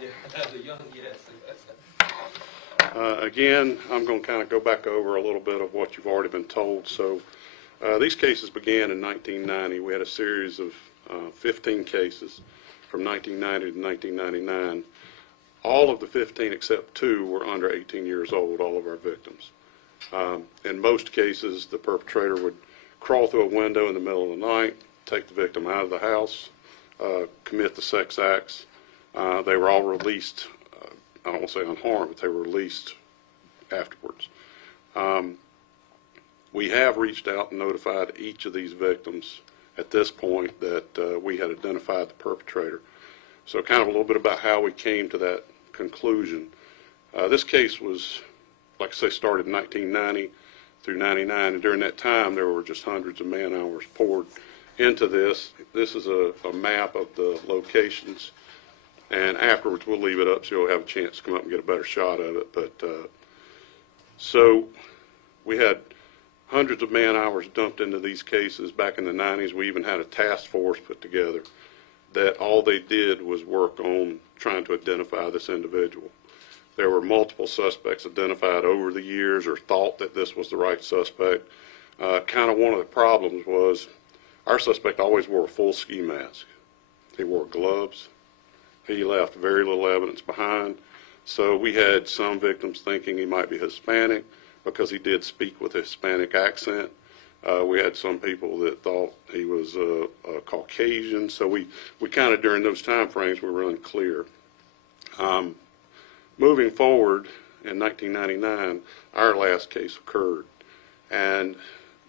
Yeah, the young, yes. Again, I'm going to kind of go back over a little bit of what you've already been told. So these cases began in 1990. We had a series of 15 cases from 1990 to 1999. All of the 15 except 2 were under 18 years old, all of our victims. In most cases, the perpetrator would crawl through a window in the middle of the night, take the victim out of the house, commit the sex acts. They were all released, I don't want to say unharmed, but they were released afterwards. We have reached out and notified each of these victims at this point that we had identified the perpetrator. So kind of a little bit about how we came to that conclusion. This case was, like I say, started in 1990 through 99, and during that time there were just hundreds of man-hours poured into this. This is a map of the locations, and afterwards we'll leave it up so you'll have a chance to come up and get a better shot of it. But so we had hundreds of man-hours dumped into these cases. Back in the 90s, we even had a task force put together that all they did was work on trying to identify this individual. There were multiple suspects identified over the years or thought that this was the right suspect. Kind of one of the problems was our suspect always wore a full ski mask. He wore gloves. He left very little evidence behind. So we had some victims thinking he might be Hispanic because he did speak with a Hispanic accent. We had some people that thought he was a Caucasian. So we kind of, during those time frames, we were unclear. Moving forward, in 1999, our last case occurred. And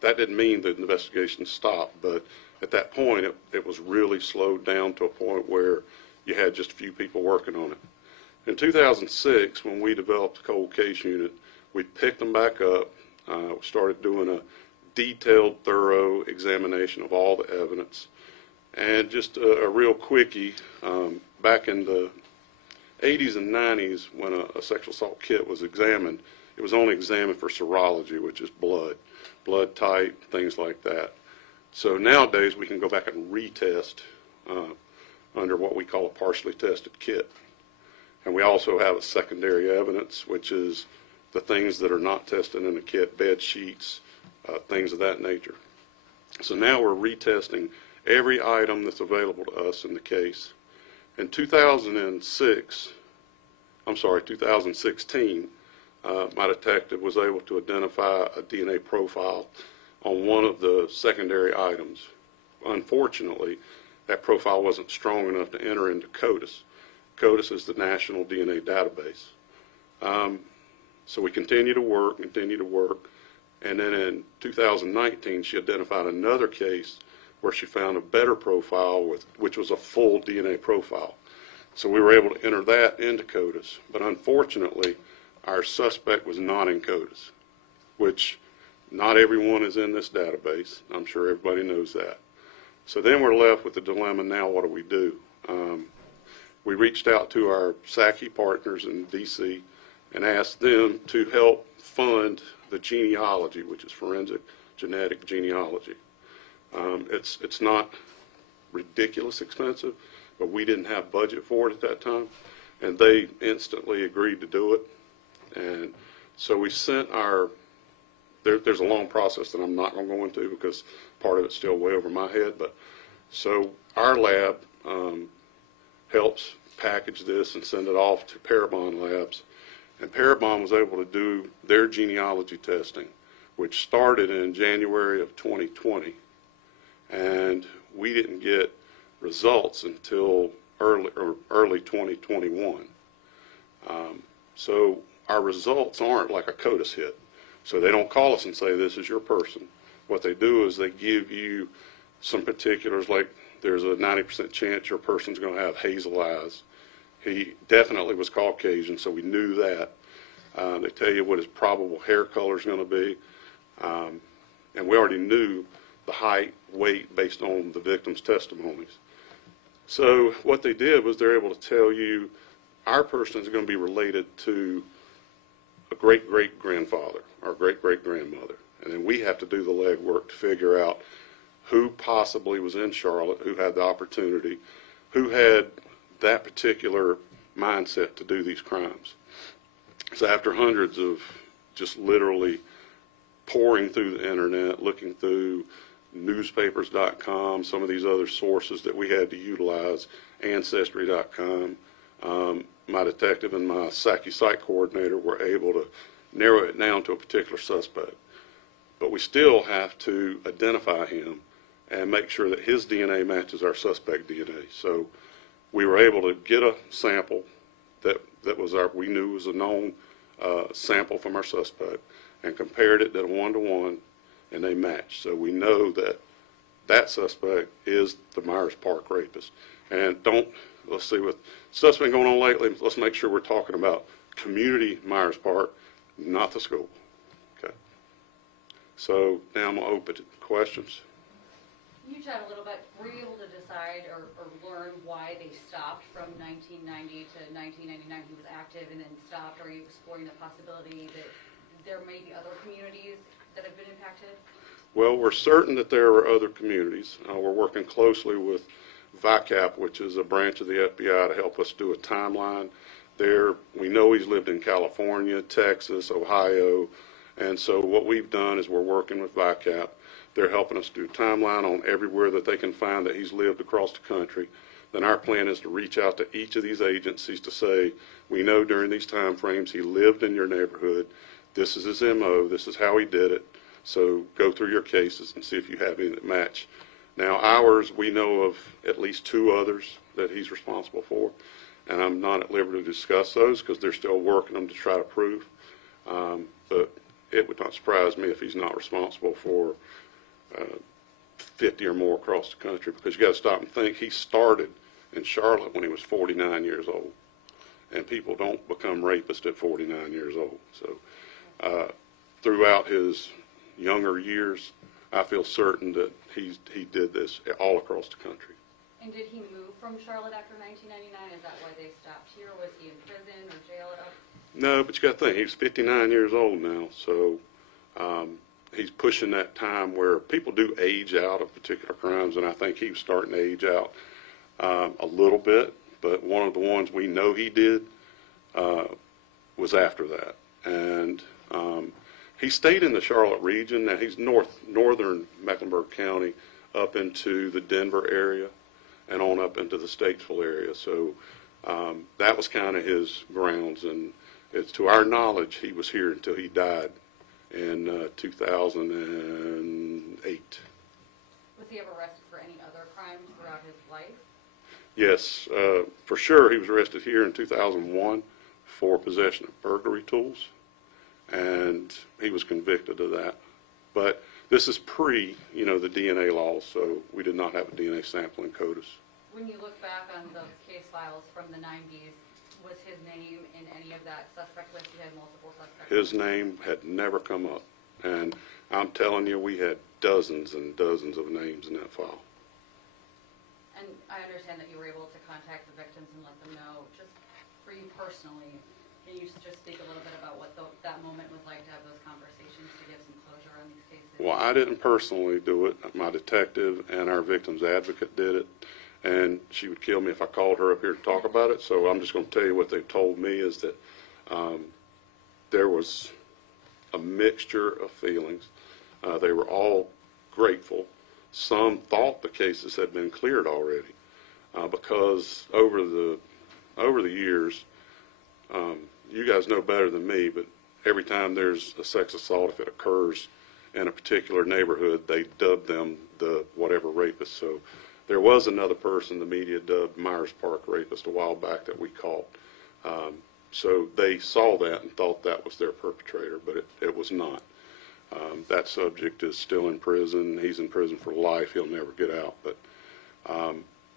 that didn't mean that the investigation stopped, but at that point, it was really slowed down to a point where you had just a few people working on it. In 2006, when we developed the cold case unit, we picked them back up. We started doing a detailed, thorough examination of all the evidence. And just a real quickie, back in the 80s and 90s, when a sexual assault kit was examined, it was only examined for serology, which is blood type, things like that. So nowadays, we can go back and retest under what we call a partially tested kit. And we also have a secondary evidence, which is the things that are not tested in the kit, bed sheets, things of that nature. So now we're retesting every item that's available to us in the case. In 2016, my detective was able to identify a DNA profile on one of the secondary items. Unfortunately, that profile wasn't strong enough to enter into CODIS. CODIS is the national DNA database. So we continue to work, and then in 2019, she identified another case where she found a better profile, which was a full DNA profile. So we were able to enter that into CODIS, but unfortunately, our suspect was not in CODIS, which not everyone is in this database. I'm sure everybody knows that. So then we're left with the dilemma, now what do we do? We reached out to our SACI partners in D.C. and asked them to help fund the genealogy, which is forensic genetic genealogy. It's not ridiculous expensive, but we didn't have budget for it at that time, and they instantly agreed to do it. And so we sent our, there's a long process that I'm not going to go into because part of it's still way over my head, but so our lab helps package this and send it off to Parabon Labs, and Parabon was able to do their genealogy testing, which started in January of 2020, and we didn't get results until early 2021. So our results aren't like a CODIS hit. So they don't call us and say, this is your person. What they do is they give you some particulars, like there's a 90% chance your person's going to have hazel eyes. He definitely was Caucasian, so we knew that. They tell you what his probable hair color is going to be. And we already knew the height, weight based on the victim's testimonies. So what they did was they're able to tell you our person is going to be related to a great-great-grandfather or great-great-grandmother. And then we have to do the legwork to figure out who possibly was in Charlotte, who had the opportunity, who had that particular mindset to do these crimes. So after hundreds of just literally pouring through the internet, looking through newspapers.com, some of these other sources that we had to utilize, ancestry.com, my detective and my psych coordinator were able to narrow it down to a particular suspect. But we still have to identify him and make sure that his DNA matches our suspect DNA. So we were able to get a sample that was we knew was a known sample from our suspect, and compared it to 1-to-1, and they matched. So we know that that suspect is the Myers Park rapist. And let's see, with stuff's been going on lately, let's make sure we're talking about community Myers Park, not the school. Okay. So now I'm going to open to questions. Can you chat a little bit? Were you able to decide or learn why they stopped from 1990 to 1999? He was active and then stopped. Are you exploring the possibility that there may be other communities that have been impacted? Well, we're certain that there are other communities. We're working closely with VICAP, which is a branch of the FBI, to help us do a timeline there. We know he's lived in California, Texas, Ohio, and so what we've done is we're working with VICAP. They're helping us do a timeline on everywhere that they can find that he's lived across the country. Then our plan is to reach out to each of these agencies to say, we know during these time frames he lived in your neighborhood. This is his MO. This is how he did it. So go through your cases and see if you have any that match. Now ours, we know of at least 2 others that he's responsible for, and I'm not at liberty to discuss those because they're still working them to try to prove. But it would not surprise me if he's not responsible for 50 or more across the country, because you got to stop and think he started in Charlotte when he was 49 years old, and people don't become rapists at 49 years old. So throughout his younger years, I feel certain that he did this all across the country. And did he move from Charlotte after 1999? Is that why they stopped here? Was he in prison or jail? No, but you got to think, he's 59 years old now, so he's pushing that time where people do age out of particular crimes, and I think he was starting to age out a little bit, but one of the ones we know he did was after that. And he stayed in the Charlotte region. Now he's northern Mecklenburg County up into the Denver area and on up into the Statesville area. So that was kind of his grounds, and it's to our knowledge he was here until he died in 2008. Was he ever arrested for any other crimes throughout his life? Yes, for sure. He was arrested here in 2001 for possession of burglary tools, and he was convicted of that. But this is pre, the DNA laws, so we did not have a DNA sample in CODIS. When you look back on those case files from the 90s, was his name in any of that suspect list? You had multiple suspects. His name had never come up, and I'm telling you, we had dozens and dozens of names in that file. And I understand that you were able to contact the victims and let them know. Just for you personally, can you just speak a little bit about what that moment was like to have those conversations to get some closure on these cases? Well, I didn't personally do it. My detective and our victim's advocate did it, and she would kill me if I called her up here to talk about it. So I'm just going to tell you what they told me is that there was a mixture of feelings. They were all grateful. Some thought the cases had been cleared already because over the years, you guys know better than me, but every time there's a sex assault, if it occurs in a particular neighborhood, they dub them the whatever rapist. So there was another person the media dubbed Myers Park rapist a while back that we caught. So they saw that and thought that was their perpetrator, but it was not. That subject is still in prison. He's in prison for life. He'll never get out. But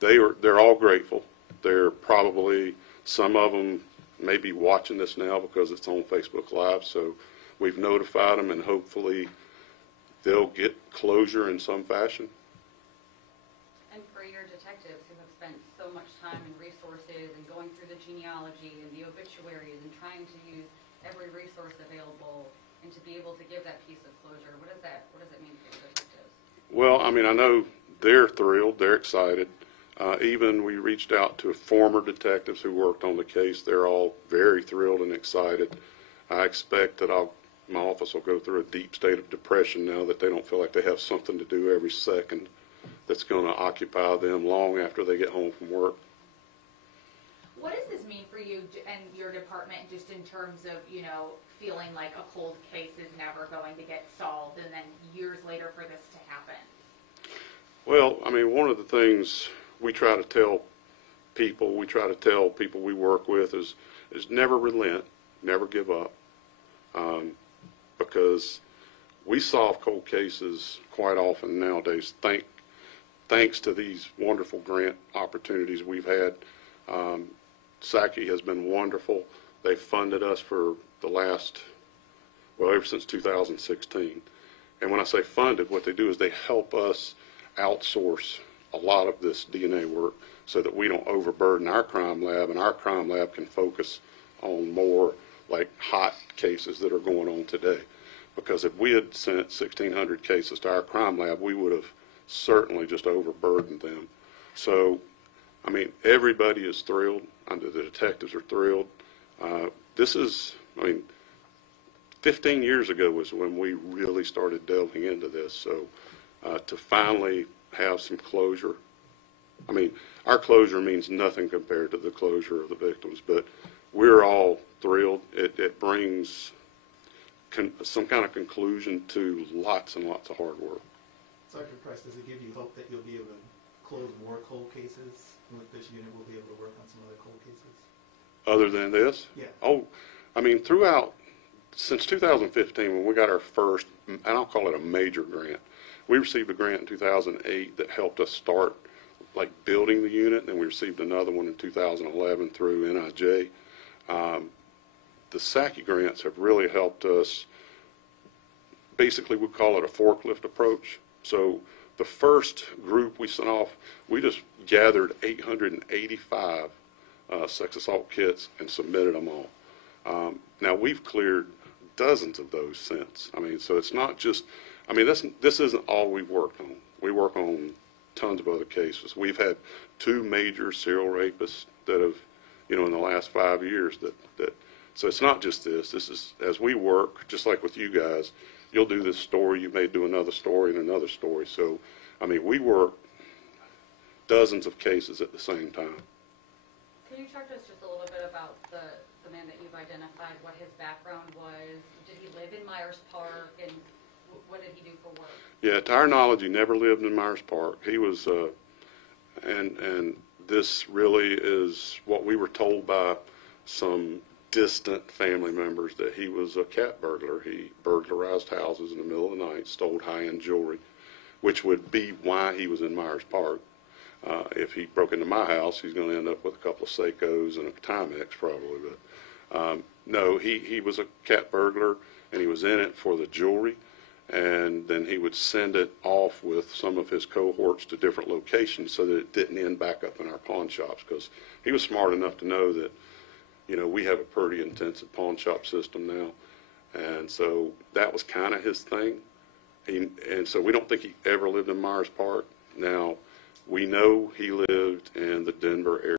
they're all grateful. They're probably, some of them may be watching this now because it's on Facebook Live. So we've notified them, and hopefully they'll get closure in some fashion. And for your detectives who have spent so much time and resources and going through the genealogy and the obituaries and trying to use every resource available and to be able to give that piece of closure, what does it mean for your detectives? Well, I mean, I know they're thrilled, they're excited. Even we reached out to former detectives who worked on the case. They're all very thrilled and excited. I expect that my office will go through a deep state of depression now that they don't feel like they have something to do every second that's going to occupy them long after they get home from work. What does this mean for you and your department, just in terms of, you know, feeling like a cold case is never going to get solved, and then years later for this to happen? Well, I mean, one of the things we try to tell people we work with is never relent, never give up, because we solve cold cases quite often nowadays. Thanks to these wonderful grant opportunities we've had. SACI has been wonderful. They've funded us for ever since 2016. And when I say funded, what they do is they help us outsource a lot of this DNA work so that we don't overburden our crime lab, and our crime lab can focus on more like hot cases that are going on today. Because if we had sent 1,600 cases to our crime lab, we would have certainly just overburdened them. So, I mean, everybody is thrilled. The detectives are thrilled. 15 years ago was when we really started delving into this. So to finally have some closure, I mean, our closure means nothing compared to the closure of the victims, but we're all thrilled. It brings some kind of conclusion to lots and lots of hard work. Sergeant Price, does it give you hope that you'll be able to close more cold cases? With this unit, we'll be able to work on some other cold cases? Other than this? Yeah. Oh, I mean, since 2015, when we got our first, and I'll call it a major grant, we received a grant in 2008 that helped us start like building the unit, and then we received another one in 2011 through NIJ. The SACI grants have really helped us. Basically, we call it a forklift approach. So the first group we sent off, we just gathered 885 sex assault kits and submitted them all. Now we've cleared dozens of those since. I mean, so it's not just, I mean, this isn't all we've worked on. We work on tons of other cases. We've had 2 major serial rapists that have, you know, in the last 5 years so it's not just this. This is, as we work, just like with you guys, you'll do this story, you may do another story and another story. So, I mean, we work dozens of cases at the same time. Can you talk to us just a little bit about the man that you've identified, what his background was? Did he live in Myers Park, and what did he do for work? Yeah, to our knowledge, he never lived in Myers Park. He was, and this really is what we were told by some distant family members, that he was a cat burglar. He burglarized houses in the middle of the night, stole high-end jewelry, which would be why he was in Myers Park. If he broke into my house, he's going to end up with a couple of Seikos and a Timex probably. But no, he was a cat burglar, and he was in it for the jewelry, and then he would send it off with some of his cohorts to different locations so that it didn't end back up in our pawn shops, because he was smart enough to know that, you know, we have a pretty intensive pawn shop system now, and so that was kind of his thing. And so we don't think he ever lived in Myers Park. Now, we know he lived in the Denver area.